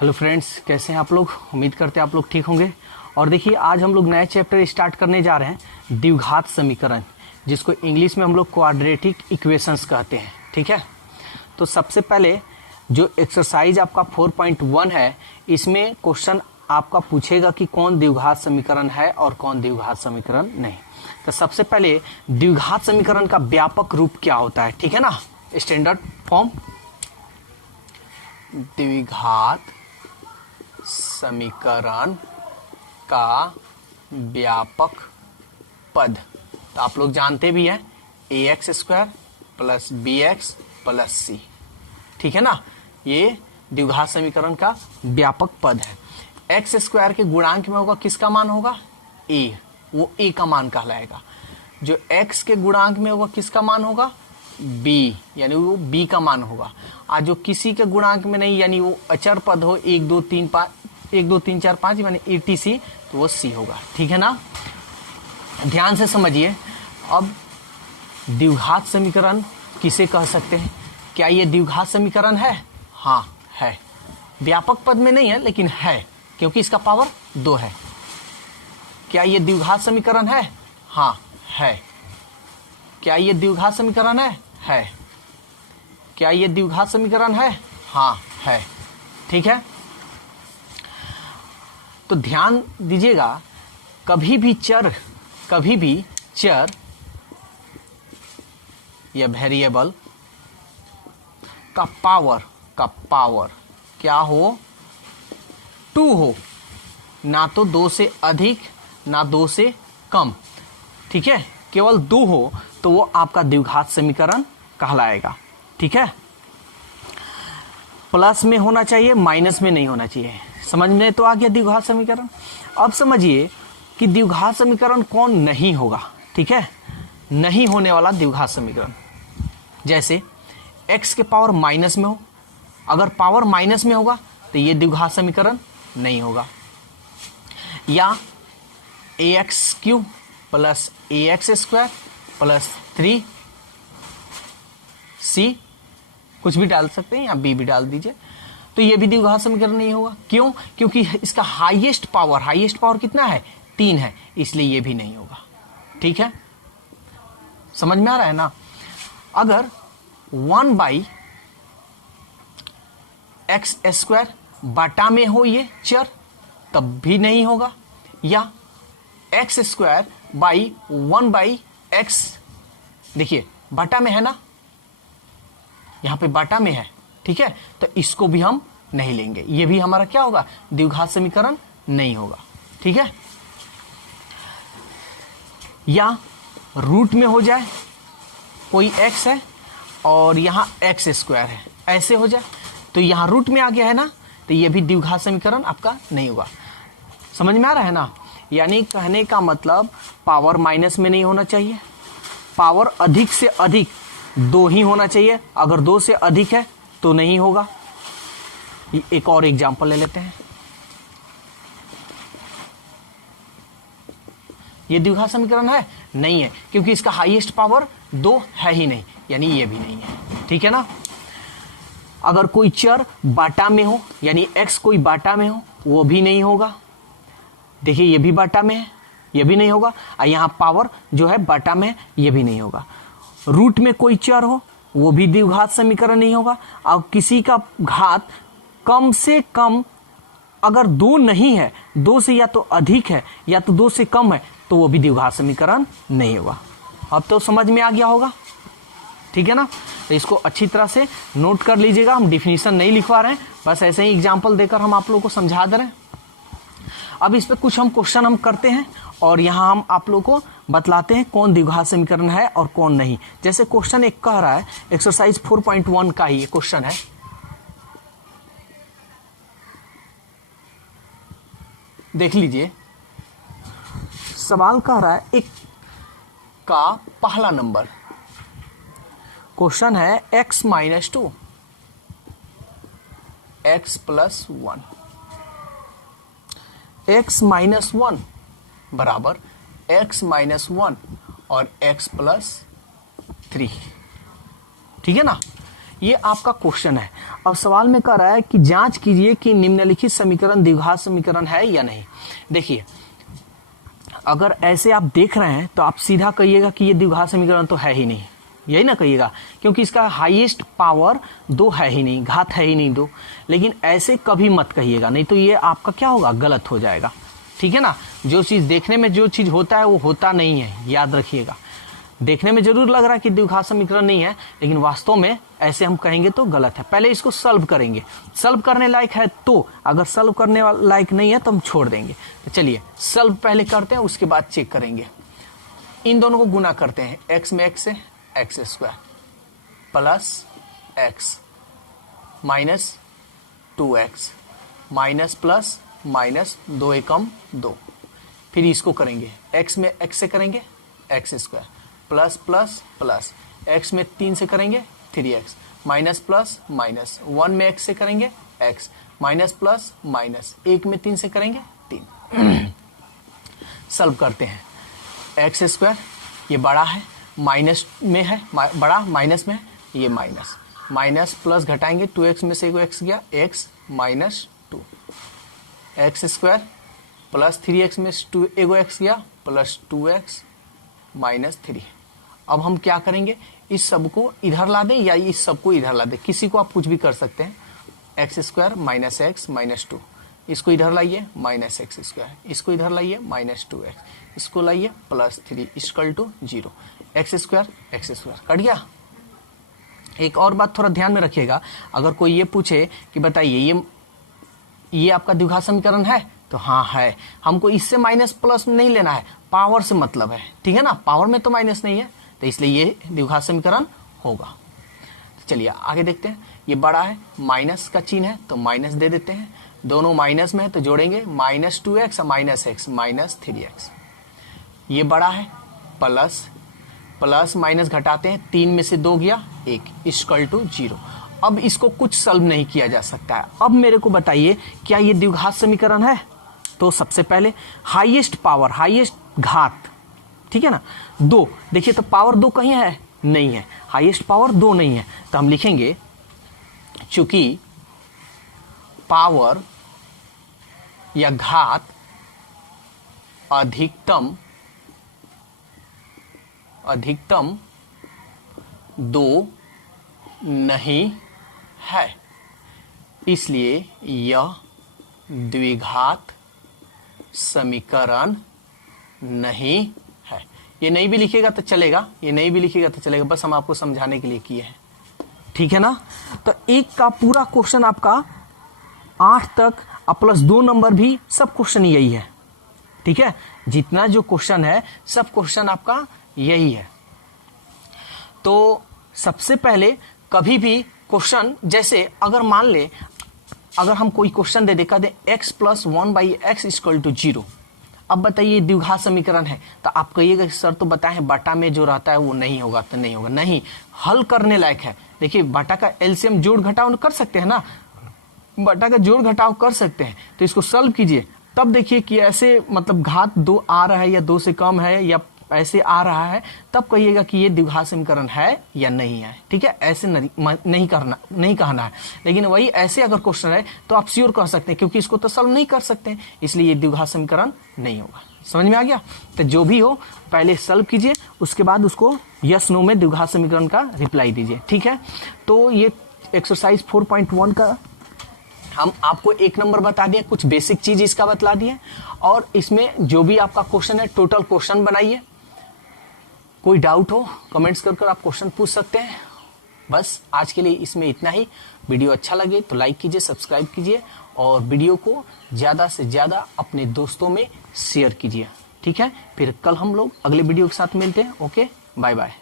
Hello friends, कैसे हैं आप लोग। उम्मीद करते हैं आप लोग ठीक होंगे। और देखिए, आज हम लोग नए चैप्टर स्टार्ट करने जा रहे हैं, द्विघात समीकरण, जिसको इंग्लिश में हम लोग क्वाड्रेटिक इक्वेशंस कहते हैं। ठीक है, तो सबसे पहले जो एक्सरसाइज आपका 4.1 है, इसमें क्वेश्चन आपका पूछेगा कि कौन द्विघात समीकरण है और कौन द्विघात समीकरण नहीं। तो सबसे पहले द्विघात समीकरण का व्यापक रूप क्या होता है, ठीक है ना। स्टैंडर्ड फॉर्म, द्विघात समीकरण का व्यापक पद, तो आप लोग जानते भी हैं, ax² plus bx plus c, ठीक है ना। ये द्विघात समीकरण का व्यापक पद है। x² के गुणांक में होगा, किसका मान होगा, a, वो a का मान कहलाएगा। जो x के गुणांक में होगा, किसका मान होगा, b, यानी वो b का मान होगा। आज जो किसी के गुणांक में नहीं, यानी वो अचर पद हो, 1 2 3 4 5 यानी etc, तो वो c होगा। ठीक है ना, ध्यान से समझिए। अब द्विघात समीकरण किसे कह सकते हैं, क्या ये द्विघात समीकरण है? हाँ है, व्यापक पद में नहीं है लेकिन है, क्योंकि इसका पावर 2 है। क्या ये द्विघात समीकरण है? हाँ है। क्या ये द्विघात समीकरण है? है। क्या ये द्विघात समीकरण है? हाँ है। ठीक है, तो ध्यान दीजिएगा, कभी भी चर या वेरिएबल का पावर क्या हो, 2 हो, ना तो 2 से अधिक ना 2 से कम। ठीक है, केवल 2 हो तो वो आपका द्विघात समीकरण कहलाएगा। ठीक है, प्लस में होना चाहिए, माइनस में नहीं होना चाहिए। समझ में तो आ गया द्विघात समीकरण। अब समझिए कि द्विघात समीकरण कौन नहीं होगा। ठीक है, नहीं होने वाला द्विघात समीकरण, जैसे x के पावर माइनस में हो, अगर पावर माइनस में होगा तो ये द्विघात समीकरण नहीं होगा। या ax³ plus ax² plus 3c, कुछ भी डाल सकते हैं या b भी डाल दीजिए, तो ये भी द्विघात समीकरण नहीं होगा। क्यों? क्योंकि इसका हाईएस्ट पावर कितना है, 3 है, इसलिए ये भी नहीं होगा। ठीक है, समझ में आ रहा है ना। अगर 1/x² बटा में हो ये चर, तब भी नहीं होगा। या x² बाई 1/x, देखिए बटा में है ना, यहां पे बटा में है। ठीक है, तो इसको भी हम नहीं लेंगे, ये भी हमारा क्या होगा, द्विघात समीकरण नहीं होगा। ठीक है, या रूट में हो जाए, कोई x है और यहां x² है, ऐसे हो जाए, तो यहां रूट में आ गया है ना, तो ये भी द्विघात समीकरण आपका नहीं होगा। समझ में आ रहा है ना। यानी कहने का मतलब, पावर माइनस में नहीं होना चाहिए, पावर अधिक से अधिक 2 ही होना चाहिए, अगर 2 से अधिक है तो नहीं होगा। एक और एग्जांपल ले लेते हैं। ये द्विघात समीकरण है? नहीं है, क्योंकि इसका हाईएस्ट पावर 2 है ही नहीं, यानी ये भी नहीं है। ठीक है ना। अगर कोई चर बाटा में हो, यानी x कोई बाटा में हो, वो भी नहीं होगा। देखिए ये भी बाटा में है, ये भी नहीं होगा। और यहां पावर जो है बाटा में, ये भी नहीं होगा। रूट में कोई चर हो, वो भी द्विघात समीकरण नहीं होगा। और किसी का घात कम से कम अगर 2 नहीं है, 2 से या तो अधिक है या तो 2 से कम है, तो वो भी द्विघात समीकरण नहीं होगा। अब तो समझ में आ गया होगा। ठीक है ना, तो इसको अच्छी तरह से नोट कर लीजिएगा। हम डिफिनीशन नहीं लिखवा रहे हैं, बस ऐसे ही एग्जाम्पल देकर हम आप लोगों को समझा दे रहे हैं। अब इस पे कुछ हम क्वेश्चन हम करते हैं और यहाँ हम आप लोगों को बतलाते हैं कौन द्विघात समीकरण है और कौन नहीं। जैसे क्वेश्चन 1 कह रहा है, एक्सरसाइज 4.1 का ही क्वेश्चन है। देख लीजिए, सवाल कह रहा है, 1 का पहला नंबर, क्वेश्चन है x - 2 x + 1, x - 1 बराबर x - 1 और x + 3। ठीक है ना, ये आपका क्वेश्चन है। अब सवाल में कह रहा है कि जांच कीजिए कि निम्नलिखित समीकरण द्विघात समीकरण है या नहीं। देखिए, अगर ऐसे आप देख रहे हैं तो आप सीधा कहिएगा कि ये द्विघात समीकरण तो है ही नहीं, यही ना कहिएगा, क्योंकि इसका हाईएस्ट पावर 2 है ही नहीं, घात है ही नहीं 2। लेकिन ऐसे कभी मत कहिएगा, नहीं तो ये आपका क्या होगा, गलत हो जाएगा। ठीक है ना, जो चीज देखने में जो चीज होता है वो होता नहीं है, याद रखिएगा। देखने में जरूर लग रहा है कि द्विघात समीकरण नहीं है, लेकिन वास्तव में ऐसे हम कहेंगे तो गलत है। पहले इसको सॉल्व करेंगे, सॉल्व करने लायक है तो, अगर सॉल्व करने लायक नहीं है तो हम छोड़ देंगे। तो चलिए सॉल्व पहले करते हैं, उसके बाद चेक करेंगे। इन दोनों को गुना करते हैं, x में x से x square plus x minus 2x minus plus minus 2 एकम 2। फिर इसको करेंगे, x में x से करेंगे x square plus plus plus, x में 3 से करेंगे 3x माइनस प्लस माइनस, 1 में x से करेंगे x माइनस प्लस माइनस, 1 में 3 से करेंगे 3। सॉल्व करते हैं, एक्स स्क्वायर ये बड़ा है, माइनस में है, बड़ा माइनस में है, ये माइनस माइनस प्लस घटाएंगे, 2x में से एगो x गया, x minus 2, x square plus 3x में से एगो x गया प्लस 2x माइनस 3। अब हम क्या करेंगे, इस सब को इधर ला दें या इस सब को इधर ला दें, किसी को आप कुछ भी कर सकते हैं। X square minus x minus 2, इसको इधर लाइए माइनस एक्स स्क्वायर, इसको इधर लाइए माइनस 2x, इसको लाइए plus 3 equal to 0। X square cut गया। एक और बात थोड़ा ध्यान में रखिएगा, अगर कोई ये पूछे कि बताइए ये आपका द्विघात समीकरण है, तो हाँ है, हमको इससे माइनस प्लस नहीं लेना है, पावर से मतलब है। ठीक है ना, पावर में तो माइनस नहीं है, तो इसलिए ये द्विघात समीकरण होगा। तो चलिए आगे देखते हैं। ये बड़ा है, माइनस का चिन्ह है तो माइनस दे देते हैं, दोनों माइनस में है तो जोड़ेंगे minus 2x minus x minus 3x। ये बड़ा है, प्लस प्लस माइनस घटाते हैं, 3 में से 2 गया 1 इक्वल टू 0। अब इसको कुछ सॉल्व नहीं किया जा सकता है। अब मेरे को बताइए क्या ये द्विघात समीकरण है? तो सबसे पहले हाईएस्ट पावर, हाईएस्ट घात, ठीक है ना, 2। देखिए तो पावर 2 कहीं है, नहीं है, हाईएस्ट पावर 2 नहीं है, तो हम लिखेंगे चूंकि पावर या घात अधिकतम 2 नहीं है, इसलिए यह द्विघात समीकरण नहीं है। ये नहीं भी लिखेगा तो चलेगा, ये नहीं भी लिखेगा तो चलेगा, बस हम आपको समझाने के लिए किए हैं। ठीक है ना, तो एक का पूरा क्वेश्चन आपका 8 तक प्लस 2 नंबर भी सब क्वेश्चन यही है। ठीक है, जितना जो क्वेश्चन है सब क्वेश्चन आपका यही है। तो सबसे पहले कभी भी क्वेश्चन, जैसे अगर मान ले अगर हम कोई क्वेश्चन दे देखा दे x plus 1/x equal to 0, अब बताइए द्विघात समीकरण है, तो आप कहिएगा सर तो बताएं बटा में जो रहता है वो नहीं होगा, तो नहीं होगा, नहीं, हल करने लायक है। देखिए बटा का एलसीएम जोड़ घटाव कर सकते हैं ना, बटा का जोड़ घटाव कर सकते हैं, तो इसको सॉल्व कीजिए, तब देखिए कि ऐसे मतलब घात 2 आ रहा है या 2 से कम है या ऐसे आ रहा है, तब कहिएगा कि ये द्विघात समीकरण है या नहीं है। ठीक है, ऐसे नहीं कहना है। लेकिन वही ऐसे अगर क्वेश्चन है तो आप श्योर कह सकते हैं, क्योंकि इसको तो सॉल्व नहीं कर सकते, इसलिए ये द्विघात समीकरण नहीं होगा। समझ में आ गया? तो जो भी हो पहले सॉल्व कीजिए, उसके बाद उसको यस नो में द्विघात समीकरण का रिप्लाई दीजिए। ठीक है, तो ये एक्सरसाइज 4.1 का हम आपको 1 नंबर बता दिए, कुछ बेसिक चीज इसका बतला दिए, और इसमें जो भी आपका क्वेश्चन है टोटल क्वेश्चन बनाइए। कोई डाउट हो कमेंट्स कर आप क्वेश्चन पूछ सकते हैं। बस आज के लिए इसमें इतना ही। वीडियो अच्छा लगे तो लाइक कीजिए, सब्सक्राइब कीजिए, और वीडियो को ज़्यादा से ज़्यादा अपने दोस्तों में शेयर कीजिए। ठीक है, फिर कल हम लोग अगले वीडियो के साथ मिलते हैं। Okay, bye bye.